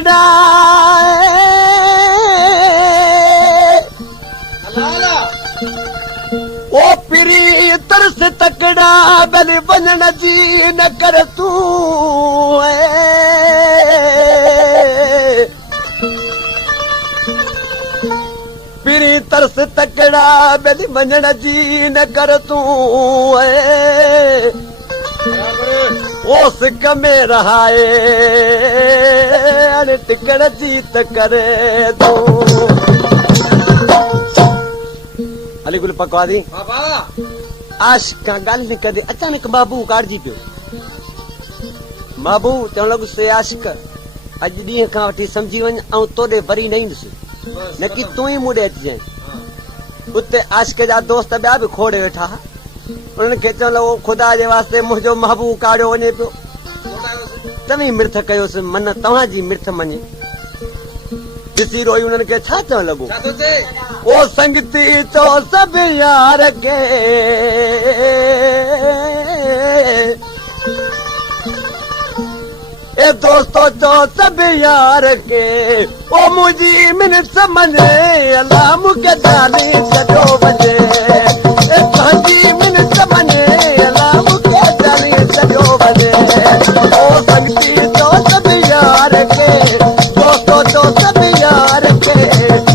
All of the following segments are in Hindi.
तकड़ा ओ पिरी तरस तकड़ा बल वञण जी न कर तूं पिरी तरस तकड़ा बल वञण जी न कर तूं ओस में रहाए अरे टिकड़ जीत करे तूं अली गुल पकवादी आशिक ॻाल्हि न कदे अचानक बाबू काढ़जी पियो बाबू चवण लॻो से आशिक अॼु ॾींहं खां वठी सम्झी वञ ऐं तोॾे वरी न ईंदुसि न की तूं ई मूं ॾे अचिजांइ उते आशिक जा दोस्त ॿिया बि खोड़े वेठा उन्हनि खे चवण लॻो ख़ुदा जे वास्ते मुंहिंजो महबूब काढ़ियो वञे पियो तव्हीं मिर्थ कयोसि मन तव्हांजी मिर्थ मञे ॾिसी रोई उन्हनि खे छा चवण लॻो ओ संगती चो सभु यार खे ए दोस्तो चो सभु यार खे ओ मुंहिंजी मिनत मञे अलाह मूंखे जाने छॾियो वञे ए तव्हांजी मिनत मञे अलाह मूंखे जाने छॾियो वञे ओ संगती चो सभु यार खे दोस्तो चो सभु यार खे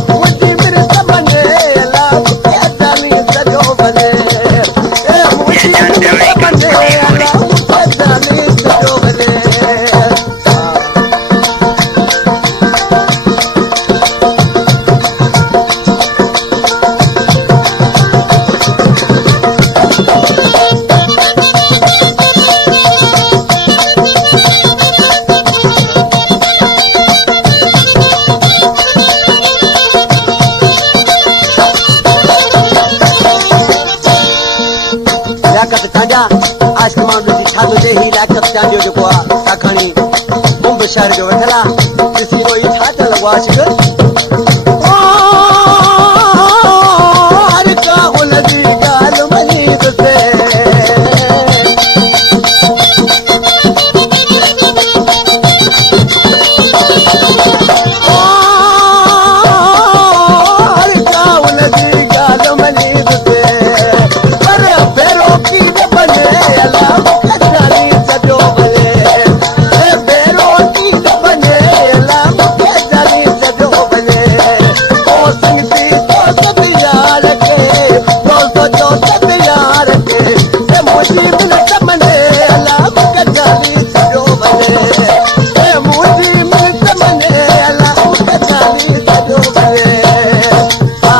मुंहिंजी मिनत मञे अलाह मूंखे जाने छॾियो वञे ए मुंहिंजी मिनत मञे अलाह मूंखे जाने छॾियो वञे आशिक माण्हू जी छा थो चए ही लाइक़त चांडियो जेको आहे साखणी मुंब शहर जो वठल आहे ॾिसी रोई छा चवण लॻो आशिक हर का उनजी ॻाल्हि मञींदुसि हर का उनजी ॻाल्हि मञींदुसि पर भेरो की न बने अलाह मूंखे जाने छॾियो वञे भेरो की न बने अलाह मूंखे जाने छॾियो वञे ओ संगती चो सभु यार खे दोस्तो चो सभु यार खे मुंहिंजी मिनत मञे अलाह मूंखे जाने छॾियो वञे मुंहिंजी मिनत मञे अलाह मूंखे जाने छॾियो वञे हा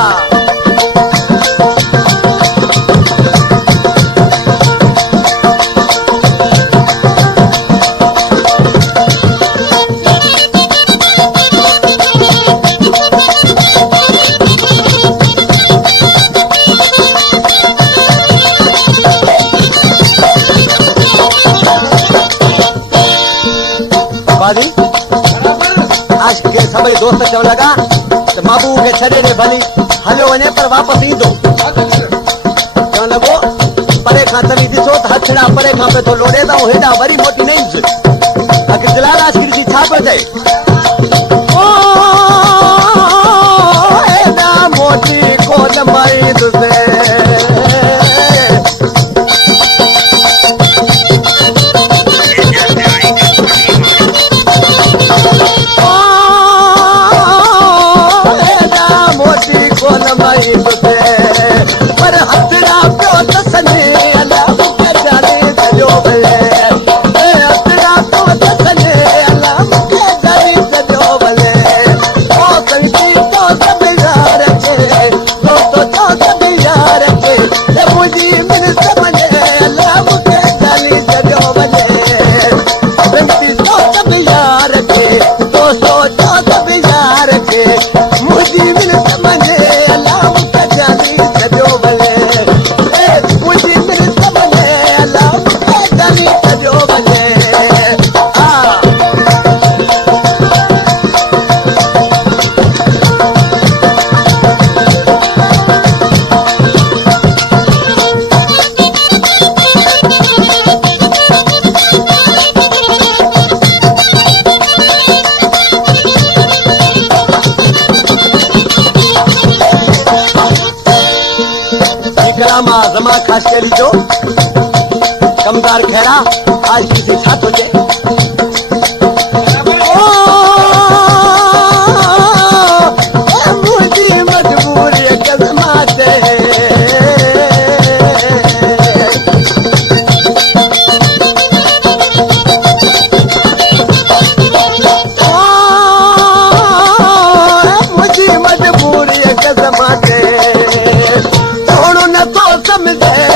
आशिक खे सभई दोस्त चवण लॻा त महबूब खे छॾे ॾे भली हलियो वञे पर वापसि ईंदो चवण लॻो परे खां तव्हीं ॾिसो त हथड़ा परे खां पियो थो लोड़े त हेॾा वरी मोटी न ईंदुसि आखिर जलाल आशिक जी छा पियो चए हेॾा मोटी कोन मां ईंदुसि पर हथड़ा पियो त सने अलाह मूंखे जाने छॾियो वञे हथड़ा पियो त सने अलाह मूंखे जाने छॾियो वञे ओ संगती चो सभु यार खे दोस्तो चो सभु यार खे मुंहिंजी मिनत मञे अलाह मूंखे जाने छॾियो वञे संगती चो सभु यार खे दोस्तो चो सभु यार खे मुंहिंजी मिनत मञे अलाह मूंखे जाने छॾियो वञे मुंहिंजी मिनत मञे अलाह मूंखे जाने छॾियो वञे हा जमा खास के लीजो कमदार खैरा आज किसी छात हो जाए मुझी मजबूरी कदमाते मुझी मजबूरी कदमाते छोड़ो न तो समझे